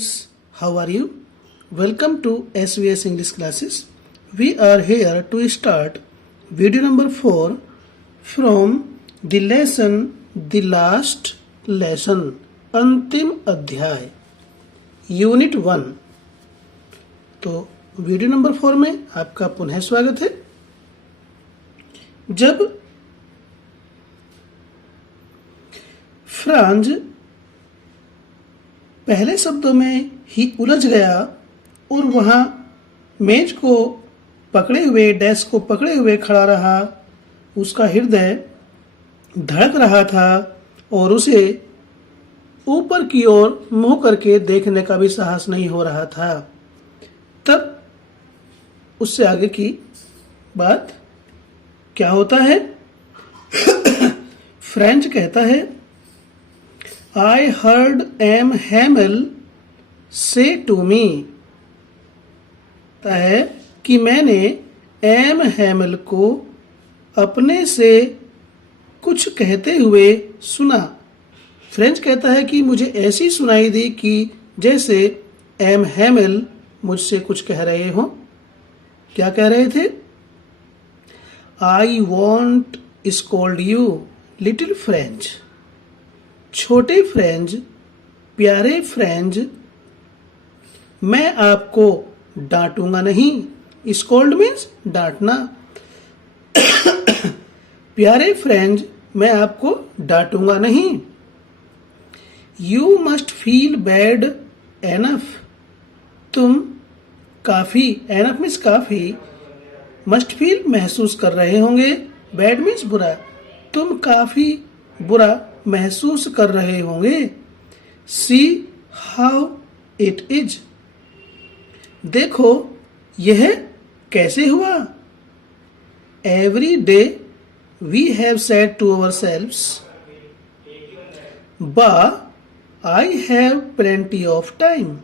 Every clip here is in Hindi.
students, how are you? Welcome to SVS English classes. We are here to start video number 4 from the lesson The Last Lesson, अंतिम अध्याय, यूनिट 1। तो वीडियो नंबर 4 में आपका पुनः स्वागत है। जब फ्रांज पहले शब्दों में ही उलझ गया और वहां मेज को पकड़े हुए, डेस्क को पकड़े हुए खड़ा रहा, उसका हृदय धड़क रहा था और उसे ऊपर की ओर मुंह करके देखने का भी साहस नहीं हो रहा था। तब उससे आगे की बात क्या होता है? फ्रेंच कहता है, I heard M. Hamel say to me, है कि मैंने एम हैमल को अपने से कुछ कहते हुए सुना। फ्रेंच कहता है कि मुझे ऐसी सुनाई दी कि जैसे एम हैमल मुझसे कुछ कह रहे हों। क्या कह रहे थे? I won't scold you, little French। छोटे फ्रेंच, प्यारे फ्रेंच, मैं आपको डांटूंगा नहीं। स्कोल्ड मीन्स डांटना। प्यारे फ्रेंच, मैं आपको डांटूंगा नहीं। You must feel bad enough. तुम काफी, एनफ मीन्स काफी, मस्ट फील महसूस कर रहे होंगे, बैड मीन्स बुरा, तुम काफी बुरा महसूस कर रहे होंगे। See how it is. देखो यह कैसे हुआ। Every day we have said to ourselves, bah I have plenty of time.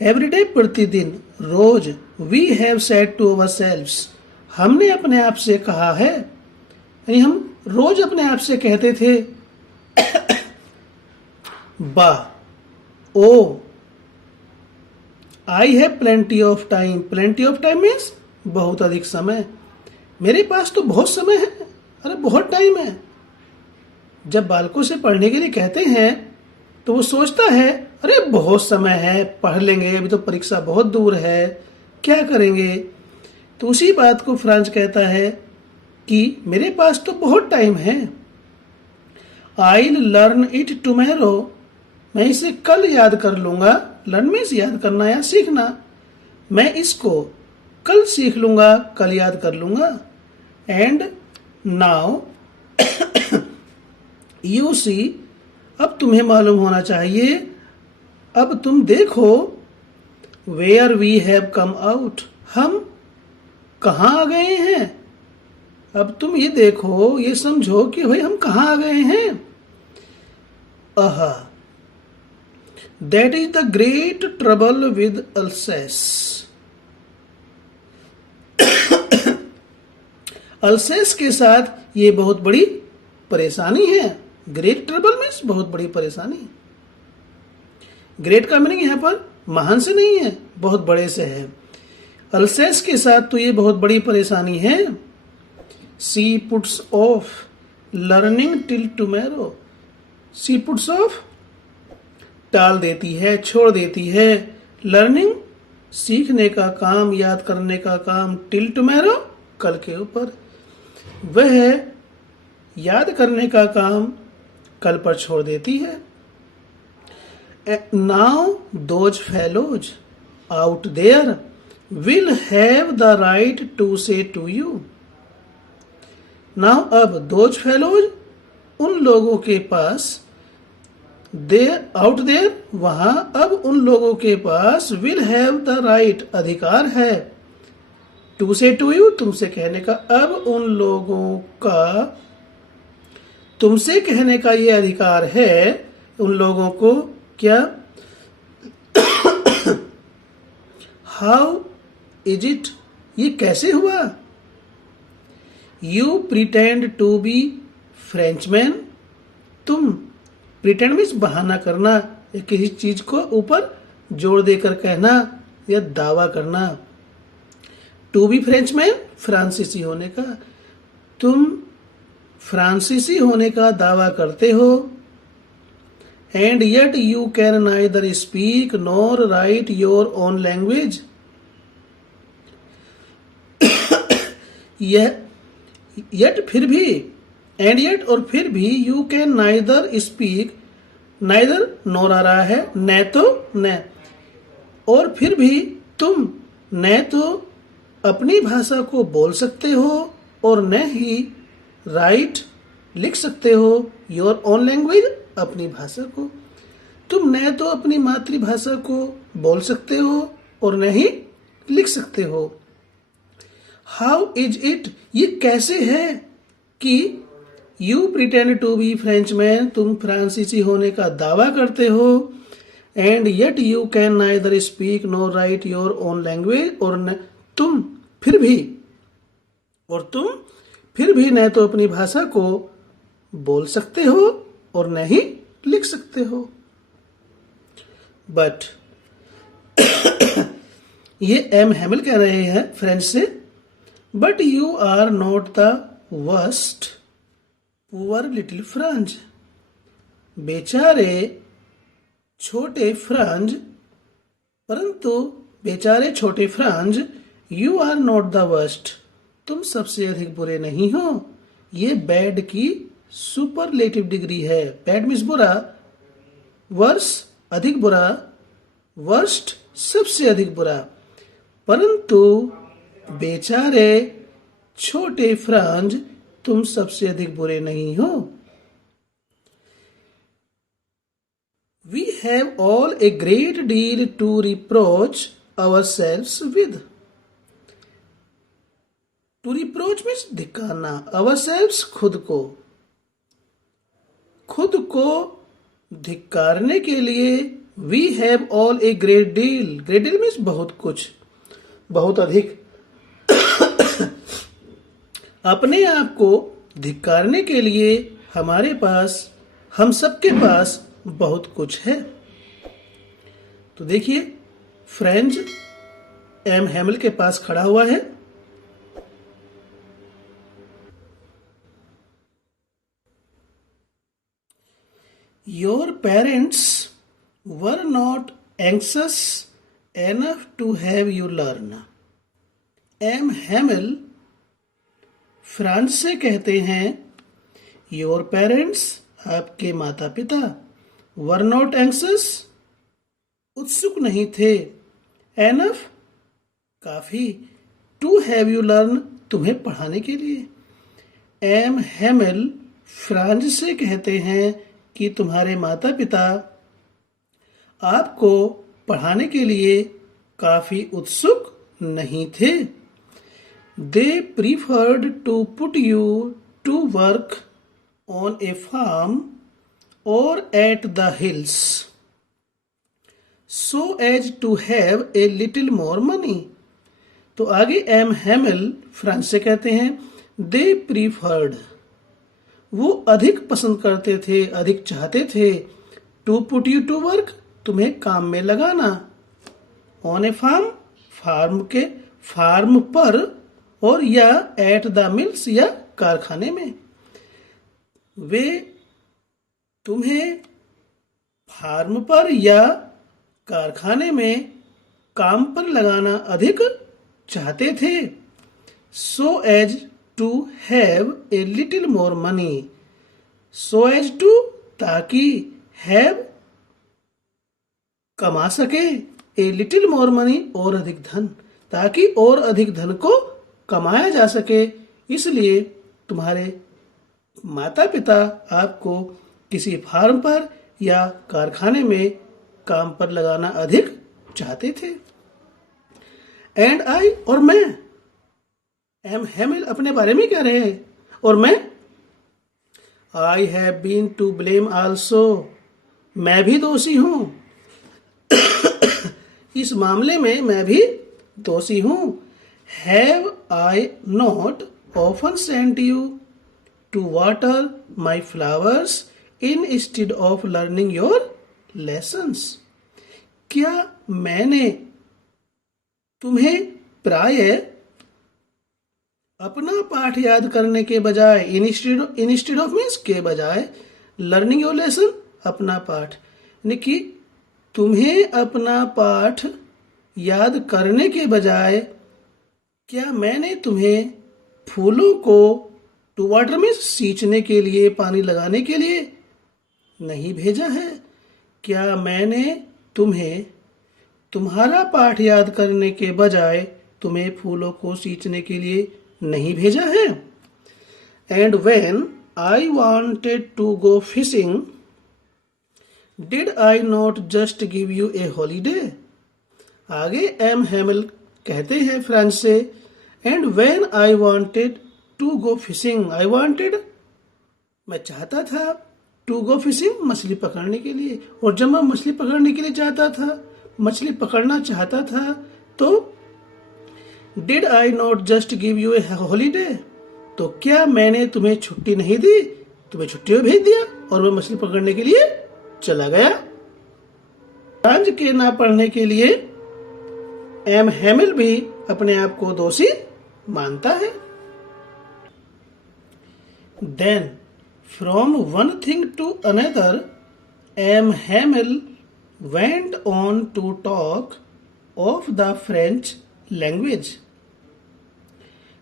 Every day प्रतिदिन, रोज, we have said to ourselves, हमने अपने आप से कहा है, यानी हम रोज अपने आप से कहते थे bah, oh, I have plenty of time. Plenty of time means बहुत अधिक समय। मेरे पास तो बहुत समय है, अरे बहुत टाइम है। जब बालकों से पढ़ने के लिए कहते हैं तो वो सोचता है अरे बहुत समय है, पढ़ लेंगे, अभी तो परीक्षा बहुत दूर है, क्या करेंगे। तो उसी बात को फ्रांस कहता है कि मेरे पास तो बहुत टाइम है। I'll learn it tomorrow, मैं इसे कल याद कर लूंगा। लर्न मीन्स याद करना या सीखना। मैं इसको कल सीख लूंगा, कल याद कर लूंगा। एंड नाउ यू सी, अब तुम्हें मालूम होना चाहिए, अब तुम देखो, where we have come out, हम कहाँ आ गए हैं। अब तुम ये देखो, ये समझो कि भाई हम कहाँ आ गए हैं। आहा, that is the great trouble with अल्सेस। अल्सेस के साथ ये बहुत बड़ी परेशानी है। ग्रेट ट्रबल मीन्स बहुत बड़ी परेशानी। ग्रेट का मीनिंग यहां पर महान से नहीं है, बहुत बड़े से है। अल्सेस के साथ तो ये बहुत बड़ी परेशानी है। She puts off learning till tomorrow। She puts off टाल देती है, छोड़ देती है। लर्निंग सीखने का काम, याद करने का काम, टिल टुमारो कल के ऊपर। वह याद करने का काम कल पर छोड़ देती है। Now those fellows out there will have the right to say to you. Now अब दोज फेलोज, उन लोगों के पास, देयर, आउट देयर, वहां, अब उन लोगों के पास, विल हैव द राइट, अधिकार है, टू से टू यू, तुमसे कहने का। अब उन लोगों का तुमसे कहने का ये अधिकार है, उन लोगों को क्या। हाउ इज इट, ये कैसे हुआ। You pretend to be Frenchman, तुम, प्रिटेंड मीन्स बहाना करना, या किसी चीज को ऊपर जोर देकर कहना या दावा करना। टू बी फ्रेंचमैन, फ्रांसीसी होने का। तुम फ्रांसीसी होने का दावा करते हो। And yet you can neither speak nor write your own language. यह येट फिर भी, एंड येट और फिर भी, you can neither speak, neither nor आ रहा है, न तो न, और फिर भी तुम न तो अपनी भाषा को बोल सकते हो और न ही राइट लिख सकते हो योर ओन लैंग्वेज, अपनी भाषा को। तुम न तो अपनी मातृभाषा को बोल सकते हो और न ही लिख सकते हो। हाउ इज इट, ये कैसे है कि you pretend to be Frenchman, तुम फ्रांसीसी होने का दावा करते हो, and yet you can neither speak nor write your own language, और तुम फिर भी न तो अपनी भाषा को बोल सकते हो और न ही लिख सकते हो। बट ये एम हैमिल कह रहे हैं फ्रेंच से, but you are not the worst poor little Franz, बेचारे छोटे फ्रांज, परंतु बेचारे छोटे Franz, you are not the worst, तुम सबसे अधिक बुरे नहीं हो। ये बैड की सुपरलेटिव डिग्री है। बैड मीन्स बुरा, वर्स अधिक बुरा, वर्स्ट सबसे अधिक बुरा, परंतु बेचारे छोटे फ्रांज, तुम सबसे अधिक बुरे नहीं हो। We have all a great deal to reproach ourselves with. To reproach means धिक्कारना, ourselves खुद को धिक्कारने के लिए we have all a great deal. Great deal means बहुत कुछ, बहुत अधिक। अपने आप को धिक्कारने के लिए हमारे पास, हम सबके पास बहुत कुछ है। तो देखिए फ्रेंच एम हैमिल के पास खड़ा हुआ है। Your parents were not anxious enough to have you learn. M Hamel Franz से कहते हैं, योर पेरेंट्स, आपके माता पिता, वर नॉट एंक्शस, उत्सुक नहीं थे, एनफ, काफी, टू हैव यू लर्न, तुम्हें पढ़ाने के लिए। एम हैमिल फ्रांस से कहते हैं कि तुम्हारे माता पिता आपको पढ़ाने के लिए काफी उत्सुक नहीं थे। They preferred to put you to work on a farm or at the hills so as to have a little more money। तो आगे एम हैमिल फ्रांस से कहते हैं, they preferred, वो अधिक पसंद करते थे, अधिक चाहते थे, to put you to work, तुम्हें काम में लगाना, on a farm, फार्म पर, और या at the mills, या कारखाने में। वे तुम्हें फार्म पर या कारखाने में काम पर लगाना अधिक चाहते थे। So as to have a little more money, so as to, ताकि, हैव, कमा सके, ए लिटिल मोर मनी, और अधिक धन, ताकि और अधिक धन को कमाया जा सके। इसलिए तुम्हारे माता पिता आपको किसी फार्म पर या कारखाने में काम पर लगाना अधिक चाहते थे। एंड आई, और मैं, एम हैमिल अपने बारे में कह रहे हैं, और मैं, I have been to blame also, मैं भी दोषी हूं। इस मामले में मैं भी दोषी हूं। Have I not often sent you to water my flowers instead of learning your lessons. क्या मैंने तुम्हें प्राय अपना पाठ याद करने के बजाय, इंस्टेड ऑफ मीन्स के बजाय, लर्निंग योर लेसन, अपना पाठ, यानी कि तुम्हें अपना पाठ याद करने के बजाय क्या मैंने तुम्हें फूलों को टू वाटर में सींचने के लिए, पानी लगाने के लिए नहीं भेजा है? क्या मैंने तुम्हें तुम्हारा पाठ याद करने के बजाय तुम्हें फूलों को सींचने के लिए नहीं भेजा है? And when I wanted to go fishing did I not just give you a holiday? आगे एम हैमिल कहते हैं फ्रांस से, and when I wanted to go fishing, I wanted मैं चाहता था, टू गो फिशिंग मछली पकड़ने के लिए, और जब मैं मछली पकड़ने के लिए चाहता था, मछली पकड़ना चाहता था, तो did I not just give you a holiday, तो क्या मैंने तुम्हें छुट्टी नहीं दी, तुम्हें छुट्टी में भेज दिया और मैं मछली पकड़ने के लिए चला गया? फ्रांस के ना पढ़ने के लिए एम हैमिल भी अपने आप को दोषी मानता है। Then from one thing to another M Hamel went on to talk of the French language,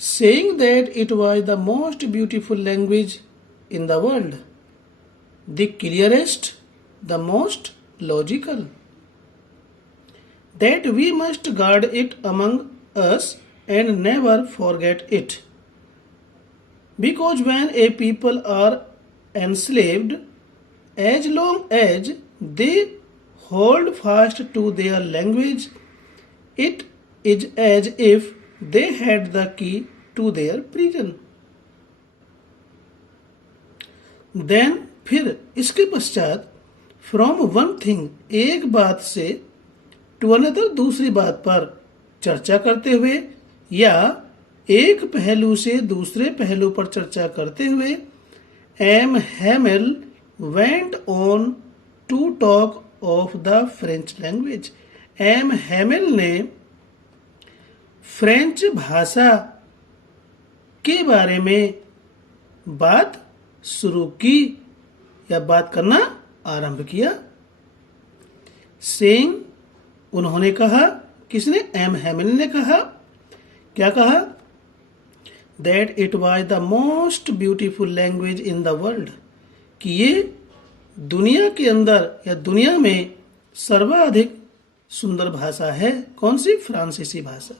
saying that it was the most beautiful language in the world, the clearest, the most logical, that we must guard it among us and never forget it, because when a people are enslaved, as long as they hold fast to their language, it is as if they had the key to their prison. Then फिर इसके पश्चात from one thing, एक बात से, to another, दूसरी बात पर चर्चा करते हुए, या एक पहलू से दूसरे पहलू पर चर्चा करते हुए, M Hamel went on to talk of the French language, M Hamel ने फ्रेंच भाषा के बारे में बात शुरू की या बात करना आरंभ किया। सेइंग, उन्होंने कहा, किसने? एम हैमिल ने कहा, क्या कहा? That it was the most beautiful language in the world, कि ये दुनिया के अंदर या दुनिया में सर्वाधिक सुंदर भाषा है। कौन सी? फ्रांसीसी भाषा।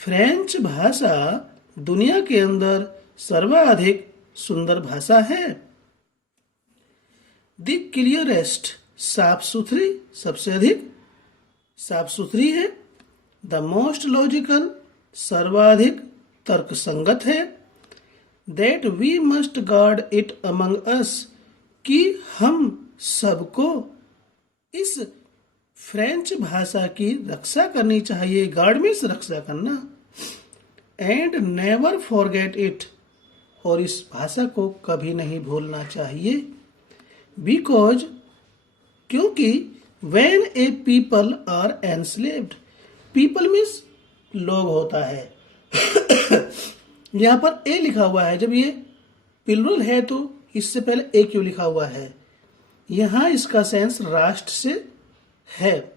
फ्रेंच भाषा दुनिया के अंदर सर्वाधिक सुंदर भाषा है। द क्लियरेस्ट, साफ सुथरी, सबसे अधिक साफ सुथरी है। द मोस्ट लॉजिकल, सर्वाधिक तर्क संगत है। That we must guard it among us, कि हम सबको इस फ्रेंच भाषा की रक्षा करनी चाहिए। गार्ड मीन्स रक्षा करना। एंड नेवर फॉरगेट इट, और इस भाषा को कभी नहीं भूलना चाहिए। बिकॉज, क्योंकि when a people are enslaved, people means लोग होता है। यहां पर ए लिखा हुआ है, जब ये प्लुरल है तो इससे पहले ए क्यों लिखा हुआ है? यहां इसका सेंस राष्ट्र से है।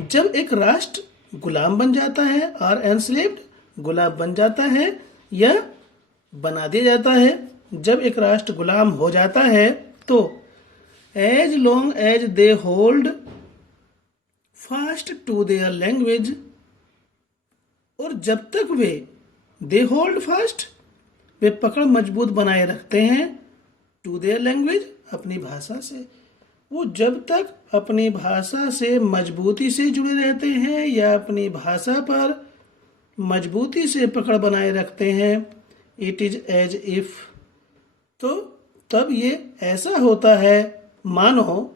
जब एक राष्ट्र गुलाम बन जाता है, आर एनस्लेव्ड, गुलाम बन जाता है या बना दिया जाता है, जब एक राष्ट्र गुलाम हो जाता है तो as long as they hold fast to their language, और जब तक वे दे होल्ड फास्ट, वे पकड़ मजबूत बनाए रखते हैं, टू देयर लैंग्वेज, अपनी भाषा से, वो जब तक अपनी भाषा से मजबूती से जुड़े रहते हैं या अपनी भाषा पर मजबूती से पकड़ बनाए रखते हैं, इट इज एज इफ, तो तब ये ऐसा होता है मानो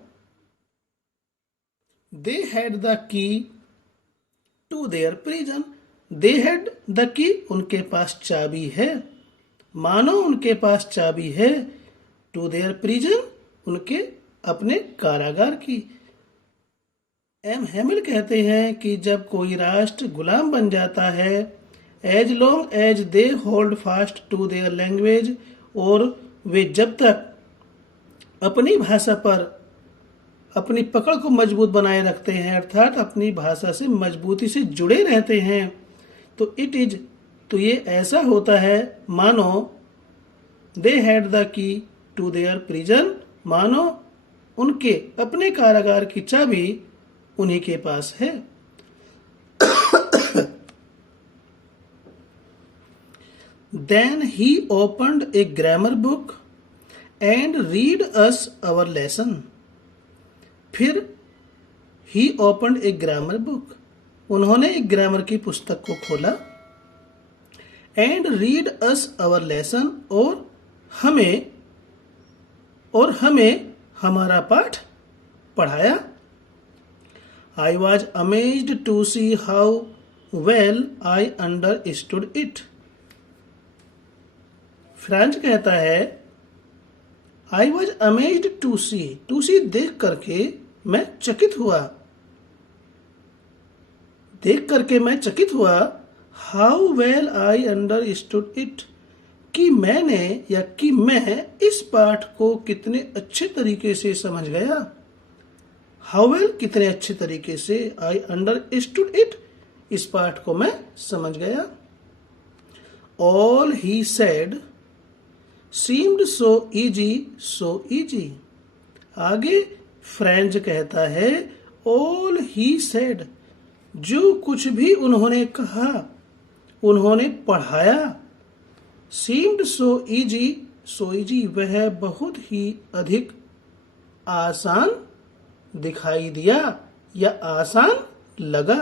they had the key to their prison, they had the key, उनके पास चाबी है, मानो उनके पास चाबी है, टू देयर प्रिजन, उनके अपने कारागार की। एम हैमिल कहते हैं कि जब कोई राष्ट्र गुलाम बन जाता है, as long as they hold fast to their language, और वे जब तक अपनी भाषा पर अपनी पकड़ को मजबूत बनाए रखते हैं, अर्थात अपनी भाषा से मजबूती से जुड़े रहते हैं, तो ये ऐसा होता है मानो they had the key to their prison, मानो उनके अपने कारागार की चाबी उन्हीं के पास है। Then he opened a grammar book and read us our lesson. फिर he opened a grammar book, उन्होंने एक ग्रामर की पुस्तक को खोला, and read us our lesson, और हमें हमारा पाठ पढ़ाया। I was amazed to see how well I understood it. French कहता है I was amazed to see देख करके मैं चकित हुआ, how well I understood it, कि मैं इस पाठ को कितने अच्छे तरीके से समझ गया। How well कितने अच्छे तरीके से, I understood it इस पाठ को मैं समझ गया। All he said seemed so easy। आगे फ्रेंच कहता है all he said, जो कुछ भी उन्होंने कहा, उन्होंने पढ़ाया, seemed so easy वह बहुत ही अधिक आसान दिखाई दिया या आसान लगा।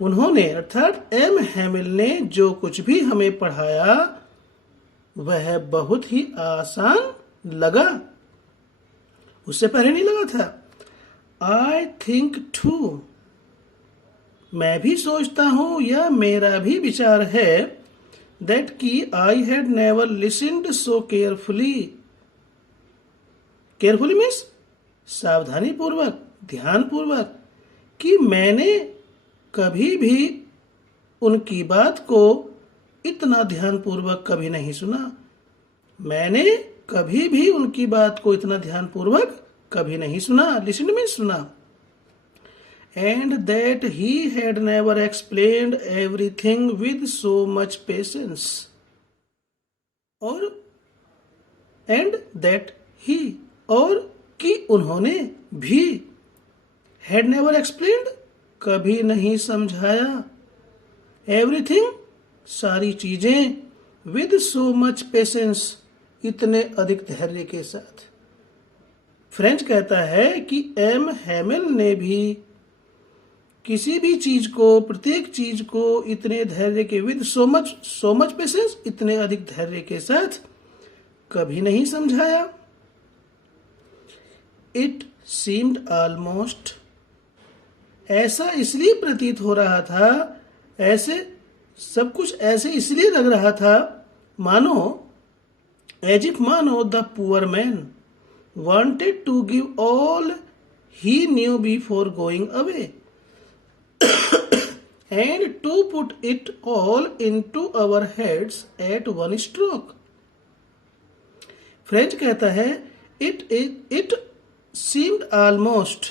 उन्होंने अर्थात एम हैमिल ने जो कुछ भी हमें पढ़ाया वह बहुत ही आसान लगा, उससे पहले नहीं लगा था। आई थिंक टू, मैं भी सोचता हूं या मेरा भी विचार है, दैट कि I had never listened so carefully means सावधानी पूर्वक, ध्यान पूर्वक, कि मैंने कभी भी उनकी बात को इतना ध्यानपूर्वक कभी नहीं सुना। मैंने कभी भी उनकी बात को इतना ध्यानपूर्वक कभी नहीं सुना। लिसन में सुना। And that he had never explained everything with so much patience, और कि उन्होंने भी हैड नेवर एक्सप्लेन्ड कभी नहीं समझाया, एवरीथिंग सारी चीजें, विद सो मच पेशेंस इतने अधिक धैर्य के साथ। फ्रेंच कहता है कि एम हैमिल ने भी किसी भी चीज को, प्रत्येक चीज को इतने धैर्य के, विद सो मच पेशेंस इतने अधिक धैर्य के साथ कभी नहीं समझाया। इट सीम्ड ऑलमोस्ट, ऐसा इसलिए प्रतीत हो रहा था, ऐसे सब कुछ ऐसे इसलिए लग रहा था मानो, एज इफ मानो the poor man wanted to give all he knew before going away and to put it all into our heads at one stroke. French कहता है इट सीम्ड ऑलमोस्ट,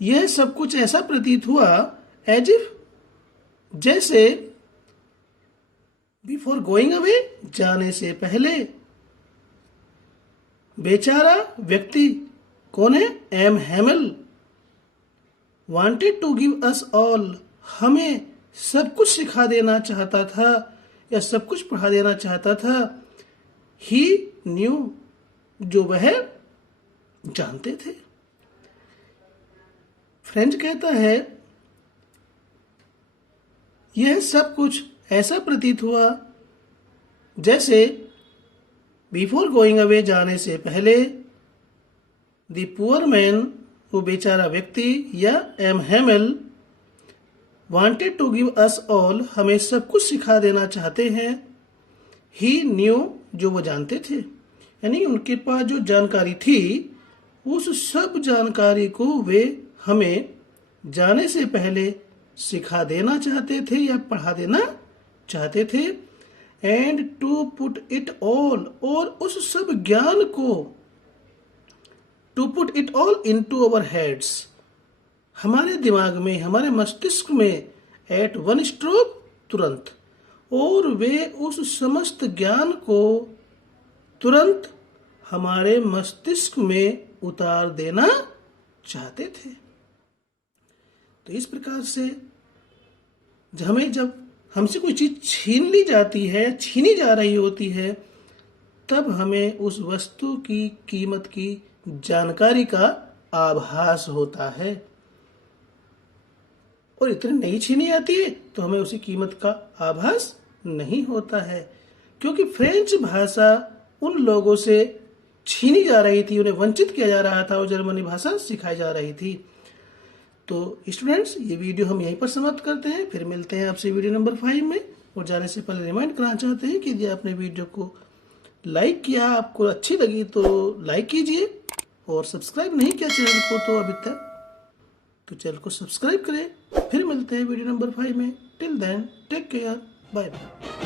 यह सब कुछ ऐसा प्रतीत हुआ, एज इफ जैसे, बिफोर गोइंग अवे जाने से पहले। बेचारा व्यक्ति कौन है? M Hamel. Wanted to give us all, हमें सब कुछ सिखा देना चाहता था या सब कुछ पढ़ा देना चाहता था। ही न्यू, जो वह जानते थे। फ्रेंच कहता है यह सब कुछ ऐसा प्रतीत हुआ जैसे बिफोर गोइंग अवे जाने से पहले, द पुअर मैन वो बेचारा व्यक्ति या M Hamel wanted to give us all, हमें सब कुछ सिखा देना चाहते हैं। ही न्यू, जो वो जानते थे। यानी उनके पास जो जानकारी थी उस सब जानकारी को वे हमें जाने से पहले सिखा देना चाहते थे या पढ़ा देना चाहते थे। And to put it all, और उस सब ज्ञान को to put it all into our heads, हमारे दिमाग में, हमारे मस्तिष्क में, एट वन स्ट्रोक, तुरंत। और वे उस समस्त ज्ञान को तुरंत हमारे मस्तिष्क में उतार देना चाहते थे। तो इस प्रकार से जब हमसे कोई चीज छीन ली जाती है, छीनी जा रही होती है, तब हमें उस वस्तु की कीमत की जानकारी का आभास होता है। और इतनी नहीं छीनी जाती है तो हमें उसी कीमत का आभास नहीं होता है, क्योंकि फ्रेंच भाषा उन लोगों से छीनी जा रही थी, उन्हें वंचित किया जा रहा था और जर्मनी भाषा सिखाई जा रही थी। तो स्टूडेंट्स, ये वीडियो हम यहीं पर समाप्त करते हैं, फिर मिलते हैं आपसे वीडियो नंबर 5 में। और जाने से पहले रिमाइंड करना चाहते हैं कि यदि आपने वीडियो को लाइक किया, आपको अच्छी लगी तो लाइक कीजिए, और सब्सक्राइब नहीं किया चैनल को तो अभी तक, तो चैनल को सब्सक्राइब करें। फिर मिलते हैं वीडियो नंबर 5 में। Till then take care, bye bye.